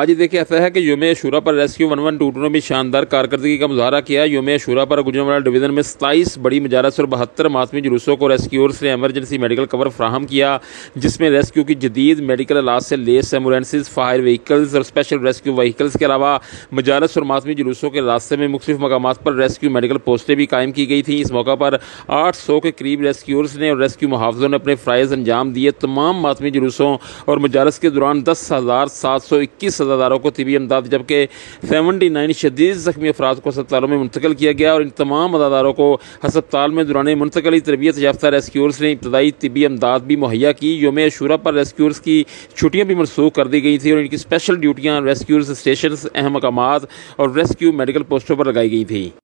आज देखिए ऐसा है कि योम अशूरा पर रेस्क्यू 1122 ने भी शानदार कारकर्दगी का मुजाहरा किया। योम अशूरा पर गुजरांवाला डिवीज़न में 27 बड़ी मजारत और 72 मातमी जुलूसों को रेस्क्यूअर्स ने एमरजेंसी मेडिकल कवर फ्राहम किया, जिसमें रेस्क्यू की जदीद मेडिकल इलाज से लेस एम्बुलेंसेज, फायर व्हीकल्स और स्पेशल रेस्क्यू व्हीकल्स के अलावा मजारत और मातमी जुलूसों के रास्ते में मुख्तलिफ मकामात पर रेस्क्यू मेडिकल पोस्टें भी कायम की गई थी। इस मौका पर 800 के करीब रेस्क्यूअर्स ने और रेस्क्यू मुहाफ़िज़ों ने अपने फ़राइज़ अंजाम दिए। तमाम मातमी जुलूसों और मजारत के दौरान 10,721 अज़ादारों को तिबी इमदाद जबकि 79 शदीद ज़ख्मी अफराद को अस्पतालों में मुंतकिल किया गया और इन तमाम अज़ादारों को अस्पताल में दौरान मुंतकली तरबियत याफ्ता रेस्क्यूअर्स ने इब्तदाई तिबी इमदाद भी मुहैया की। योम अशूरा पर रेस्क्यूअर्स की छुट्टियाँ भी मनसूख कर दी गई थी और इनकी स्पेशल ड्यूटियाँ रेस्क्यूअर्स स्टेशन, अहम मकामात और रेस्क्यू मेडिकल पोस्टों पर लगाई गई थी।